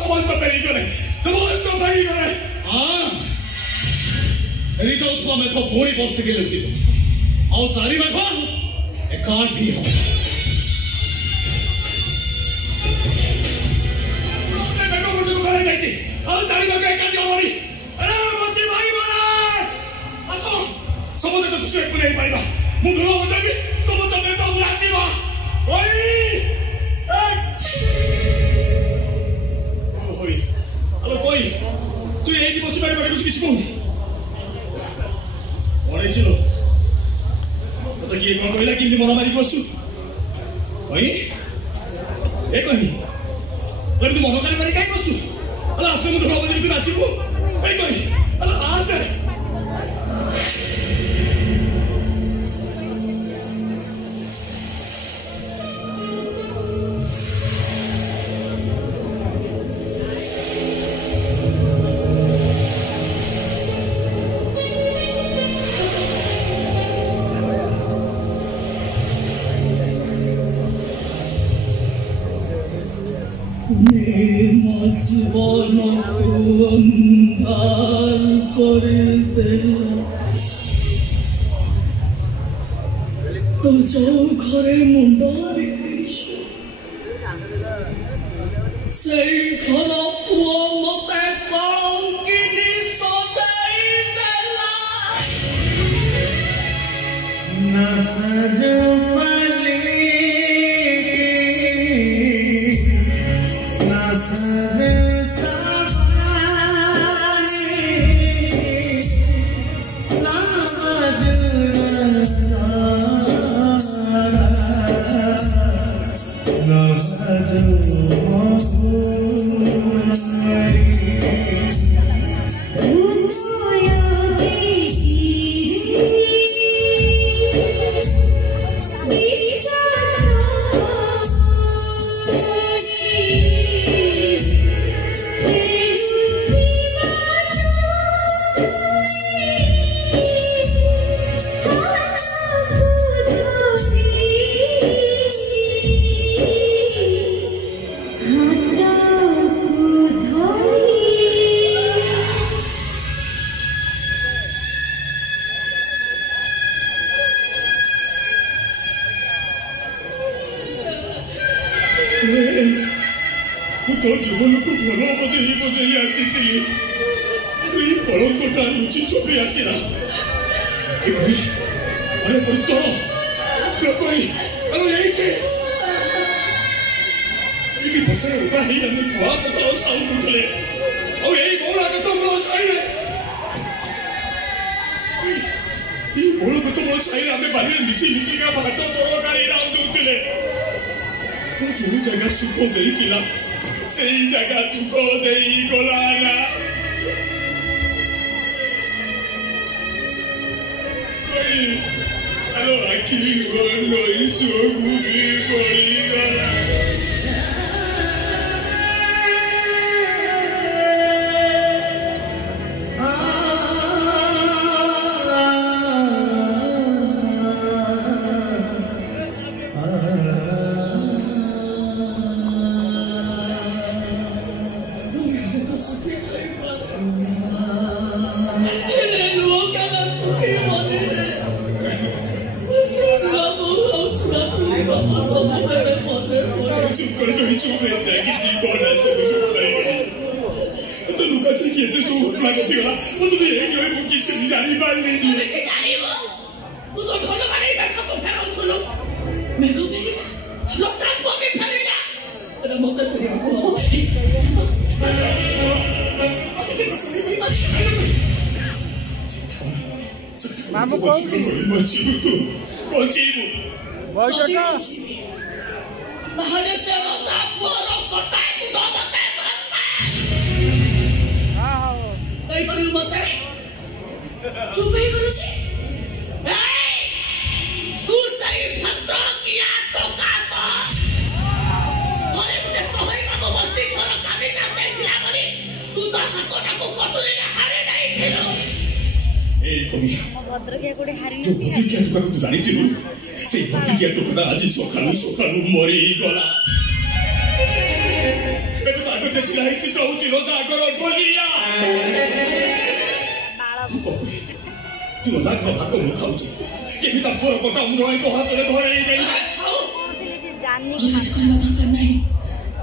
ସମସ୍ତ ଫେରିଗଲେ ସମସ୍ତ ଫେରିଗଲେ ଫେରି ଯାଉଥିବା ମେଘ ପୁଣି ବସ୍ତିକି ଲୁଟିବ ଆଉ ଚାରି ମେଘ ଏକାଠି ହେବ ଆଉ ଚାରି ମେଘ ଏକାଠି ହବନି ମତେ ଭାଇ ଆସ ସମସ୍ତେ ତ ଖୁସି ନେଇ ପାଇବା ମୁଁ ଧୂଳ ବଜାଇବି ସମସ୍ତ ମେଘ ନାଚିବା Halo boy, tu yang ini masuk dari musik semua. Orang itu loh. Kata kiai orang boy lagi di mana mari masuk. Boy, koi. Lalu tu mana kali mari kai masuk. Alah asal muda orang itu nak cipu. Koi. Alah asal. জীবনকে অন্ধার করে দিল তো চৌঘরে মুন্ড সেই ঘর পুଅ মতে কলঙ্কিনী সজাই দেলা না সজ तो जीवनକୁ ଭଲ ବଜେଇ ଆସିଥିଲି ଏଇ କଳଙ୍କଟା ଲୁଚି ଛପି ଆସିଲା ଆରେ ପଡିତ ଲୋକଇ ଆରେ ଏଇଠି ବସାରେ ଉଦା ହେଇ ଆମେ କୁଆ ପଥର ସାଉଣ୍ଡ କରୁଥିଲେ ଆଉ ଏଇ ବଉଳା ଗଛ ମୂଳ ଛାଇରେ ଏଇ ବଉଳ ଗଛ ମୂଳ ଛାଇରେ ଆମେ ବାରିରେ ମିଚିକା ଭାତ ତରକାରୀ ରାନ୍ଧୁଥିଲେ ଯୋଉ ଜାଗା ସୁଖ ଦେଇଥିଲା ସେଇ ଜାଗା ଦୁଃଖ ଦେଇଗଲା ନା ଆଲୋ ଆଖି ନଈ ସବୁ ବି ପଡ଼ିଗଲା Mamu kopi. Boy jaka. Bahaya saya campur kota itu bawa tembak. Dari pada rumah teh. Coba mana sih? Hei, usai patoki atau kata. Hari punya sohai kamu mesti orang kami nanti hilang lagi. Kuda satu aku kotorin hari dah hilang. କବି ଯୋଉ ପ୍ରତିକ୍ରିୟା ଟୋକାକୁ ତୁ ଜାଣିଥିଲୁ ସେଇ ପ୍ରତିକ୍ରିୟା ଟୋକାଟା ଆଜି ସକାଳୁ ମରିଗଲା ଏବେ ତ ଆଗ ଛିଡ଼ା ହେଇଛି ସହୁଛି ରଜା ଆଗର ଢୋଲିଆ ତୁ ରଜା ଘର ଭାଗ ମୁଁ ଖାଉଛି କେମିତି ତା ପୁଅର କଥା ମୁଁ ତୋ ହାତରେ ଧରେଇ ଦେଇ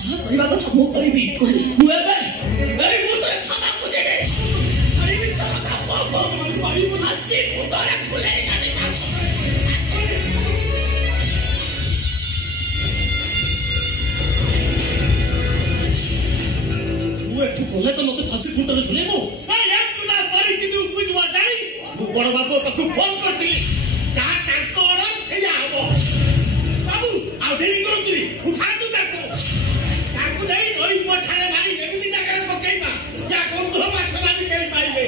ଯାହା କରିବା କଥା ମୁଁ କରିବି ମୁଁ ଏବେ ଏଇ ମୁହୂର୍ତ୍ତରେ ଥାନାକୁ ଯିବି ଛାଡ଼ିବି ଛାଡ଼ିବି ଆସି ମୁଣ୍ଡରେ ଠୁଲେଇ ଦେବି ତୁ ଏଠୁ ଗଲେ ତ ମତେ ଫାଶୀ ଖୁଣ୍ଟରେ ଶୁଣେଇବୁ ମୁଁ ବଡ଼ ବାବୁ ପାଖକୁ ଫୋନ କରିଥିଲି ଯାହା ତାଙ୍କ ଅର୍ଡର ସେଇଆ ହବ ବାବୁ ଆଉ ଡେରି କରୁଥିଲି ଉଠାନ୍ତୁ ତାକୁ ନେଇ ନଈ ପଠାରେ ମାରି ଏମିତି ଜାଗାରେ ପକେଇବା ଯା ଗନ୍ଧ ବାସନା କେହି ପାଇବେ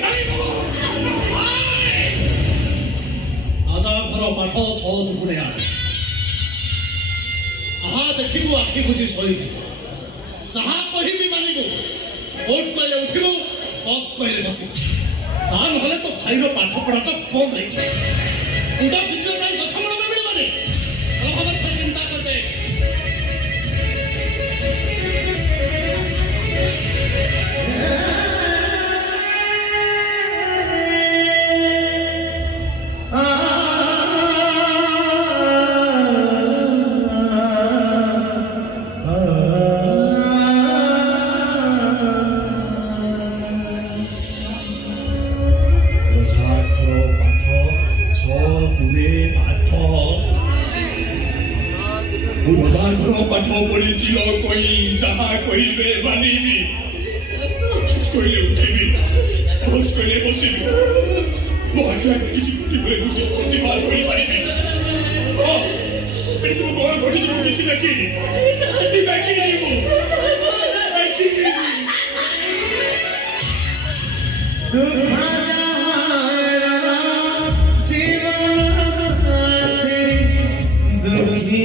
ଆଜା ଘର ପାଠ ଛଅ ଦୁଗୁଣେ ଆଣେ ଆହା ଦେଖିବୁ ଆଖି ବୁଝି ସହିଯିବୁ ଯାହା କହିବି ମାନିବୁ ଭୋଟ କହିଲେ ଉଠିବୁ ବସ୍ କହିଲେ ବସିବୁ ତା ନହେଲେ ତ ଭାଇର ପାଠ ପଢ଼ାଟା ବନ୍ଦ ହେଇଛି ମୁଣ୍ଡ ପିଛିବା ପାଇଁ ଗଛ ମୂଳ ମିଳିବନି ଭାବରେ ଚିନ୍ତା କରିଦେ पाठ पढ़ी कोई जहाँ कहबे मानिबी कहले उठेबी बस कहले बसिबी मो आखिया किसी फुटिबे गुटे प्रतिबाद करि पारिबी ओ एसो कोन घटी जो किछि देखि देखि निबो दुखा जहारा जीवन साथी दुखी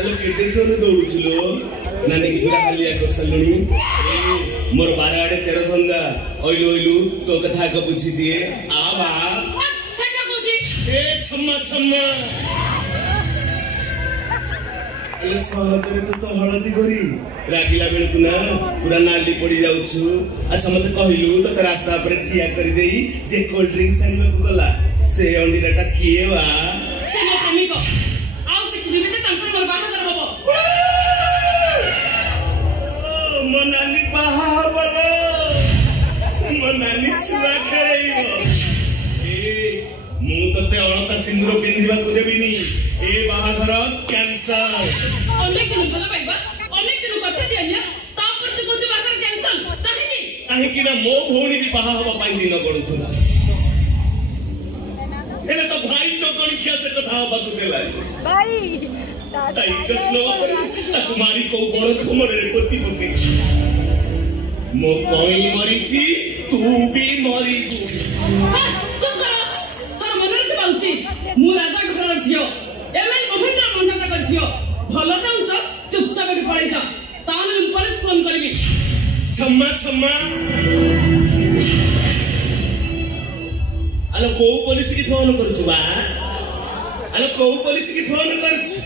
हेलो केते जन दौड़ुछलो नानी की पूरा हालिया कर सलुनी मोर 12 आड़े 13 धंदा ओइलु तो कथा को बुझी दिए आबा सेटा कोजी ए छम्मा ए सहजरे तो हळदी गरी रागिला बेलकु ना पूरा नाली पड़ी जाउछु अच्छा मते कहिलु तो रास्ता पर ठिया करी देई जे कोल्ड ड्रिंक्स आनिबा को गला से अंडीराटा किए बा से मो प्रेमिक आउ किछि निमिते तंकर मोर बाहागर होबो मो नानी बाहा बोलो मो नानी छुआ खेळैबो ए मु तते अलता सिंदूर पिंधिबा को देबिनी ए बाहागर कैंसर अनेक दिन भला पाइबा अनेक दिन कथा दिया तापर ते कोचे बाहागर कैंसल काहे कि ना मो भौणी भी बाहा हवा पाई दिन गडुथुला एले तो भाई चोकण खिया से कथा बातु देला भाई ताई जत्नो ताकुमारी को बड़ खमरे रे पति पके मो कोई मरीची तू भी मरी चुप करो तोर मनर के बाउची मु राजा घर झियो एमएल महेंद्र मंडा का झियो भलो जाउछ जे छम्मा छम्मा आलो को पुलिस की फोन करछु बा आलो को पुलिस की फोन करछु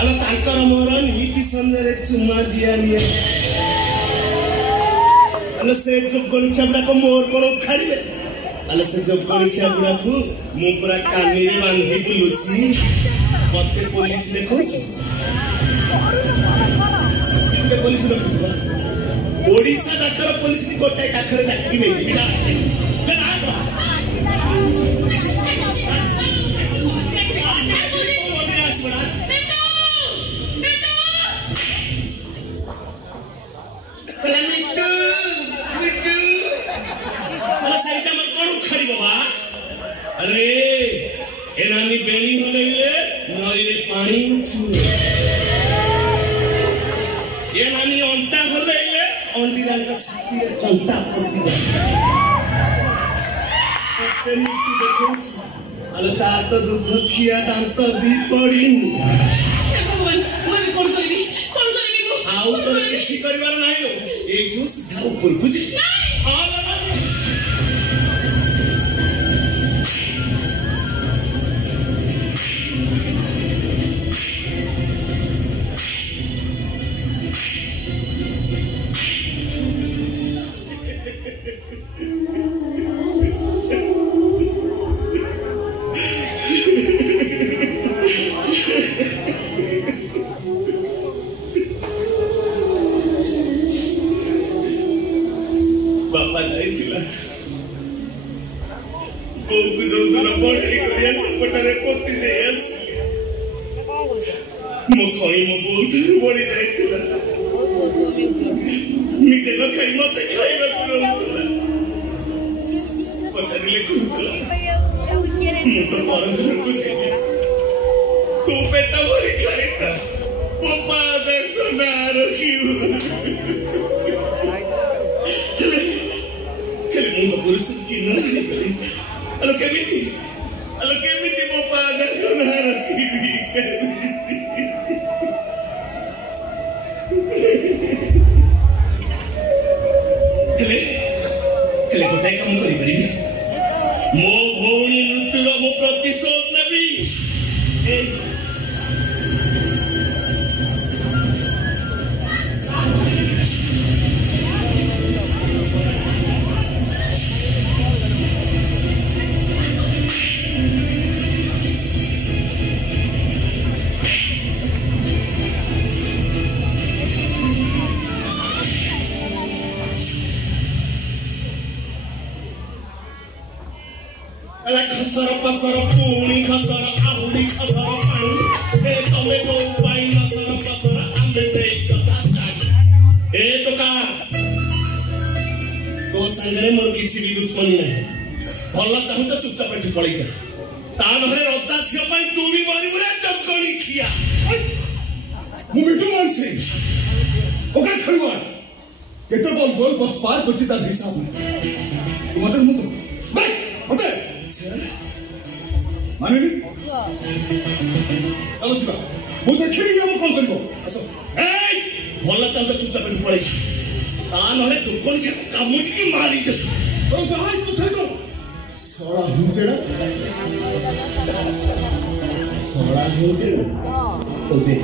आलो तांकर मोर नीति संजरे चुम्मा दिया निया आलो से जो गोली छबड़ा को मोर को खाड़ीबे आलो से जो गोली छबड़ा को मु पूरा कानी रे बांधी बुलुची मते पुलिस देखौछु के पुलिस देखौछु ओडिसा डाकर पुलिस की गोटे काखरे जाकी नै बिना अरे एनानी बेणी होले नई रे पानी छुए एनानी अंटा होले अंडी रंग छाती रे कंटा पसी पेनिटी देखो अरे तार तो दूध खिया तार तो भी पड़िन भगवान मैं कोन करबी मु आउ तो किछि करबार नाही हो ए जो सीधा ऊपर बुझी हां बापा जाइथिला बोकु जो दुना बड़ी करिया सपटरे पोती देयस मो कोई मो बोलते बड़ी जाइथिला निजे न खाई मते खाइबा करला पछारिले कुतला मु तो पर घर को जेती तू पेटा भरी खाइता पप्पा दर को ना रखियो मुझे पुरुष की नहीं मिली अलो केमिति वो पादर को ना रखी भी कले गोटाई काम करी परिबी मो भौणी मृत्युर मो प्रतिशोध नेबी खसर पसर पूणी खसर आहुरी खसर पानी ए तमे तो पाई नसर पसर आंबे से कथा जानी ए तो का तो संगरे मोर किछि भी दुश्मनी नहीं भला चाहू तो चुपचाप बैठ पड़ी जा ता नहरे रजा छियो पई तू भी मरी बुरा चमकणी खिया मु मिटू मान से ओका खड़ुआ केते बोल बस पार बचिता हिसाब तू मत मु बाय मत माने चलो चला वो देखिए हम कौन करिबो असो ए भला चाहू तो चुपचाप बैठ पड़ी ता नहरे चुपकणी के काम की मारी दे तो जहां तू सही तो सोड़ा हिंचेड़ा तो देख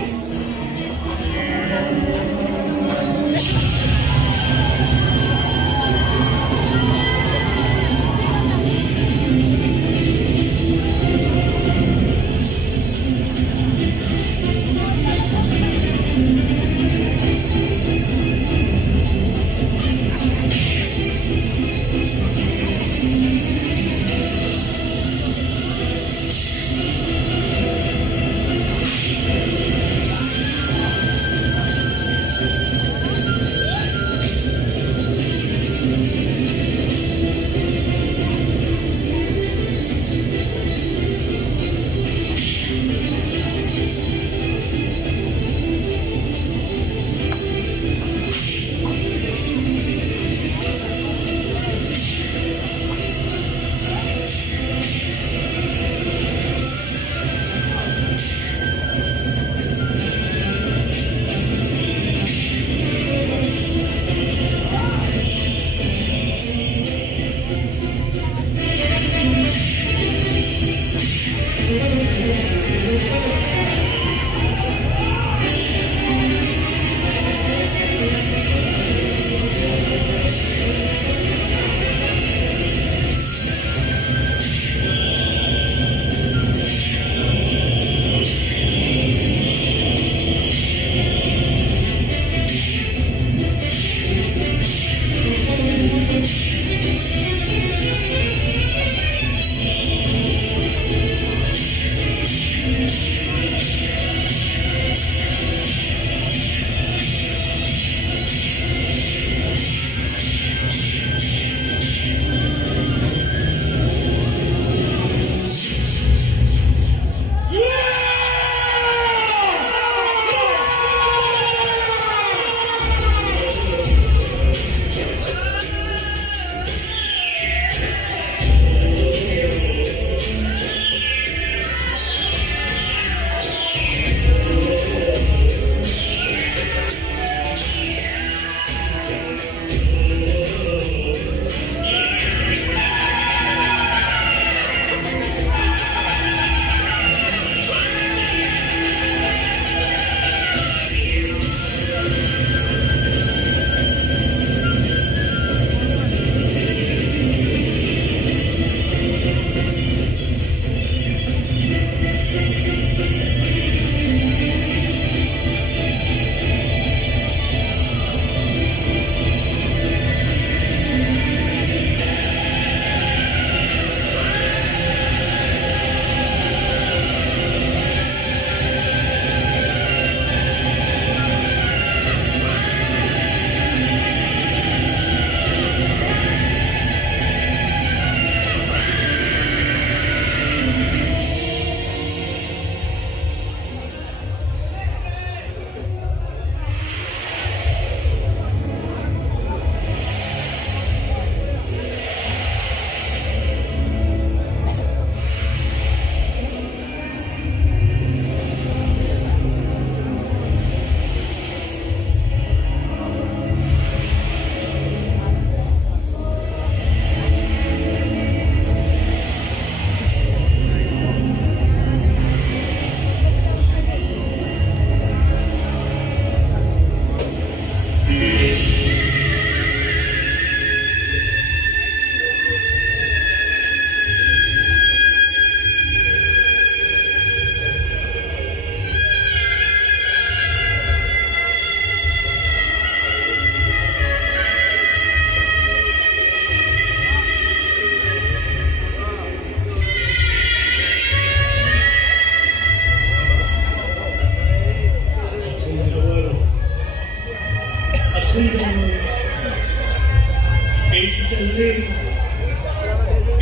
ଘରେ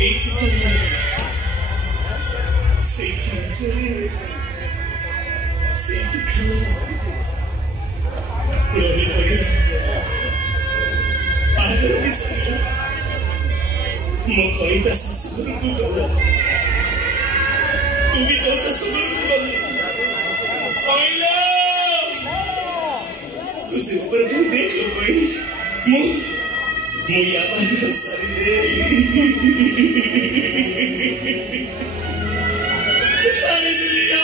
ଏଇଠି ଚାଲ ସେଇଠି ନାଚରେ ସେଇଠି ଖେଳ ରହି ପଡ଼ିଲା ବାହାଘର ବି ସରିଲା ମୋ କଇତା ଶାଶୁଘରକୁ ଗଲା ତୁ ବି ତୋ ଶାଶୁଘରକୁ ଗଲୁ କହିଲା तू से ऊपर जो देख लो कोई मुझे बाहर सारी दे सारी दुनिया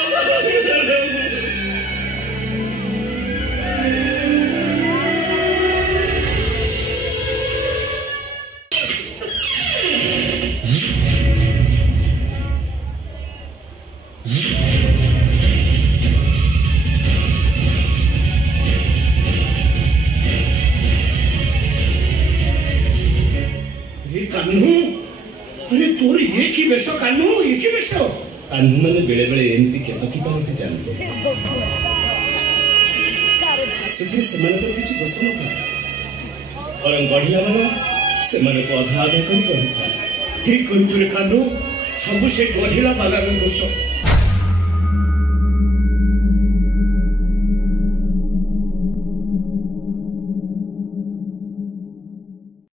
कान्हू अरे तोर ये की बेश कान्हू ये की बेश कान्हू मैंने बेले बेले एमती खेत की पारती जानते सेठी सेमाने पर किछि दोष न था और गढ़िया वाला सेमाने को आधा आधा करी करता ठीक करू रे कान्हू सब से गढ़िया वाला दोष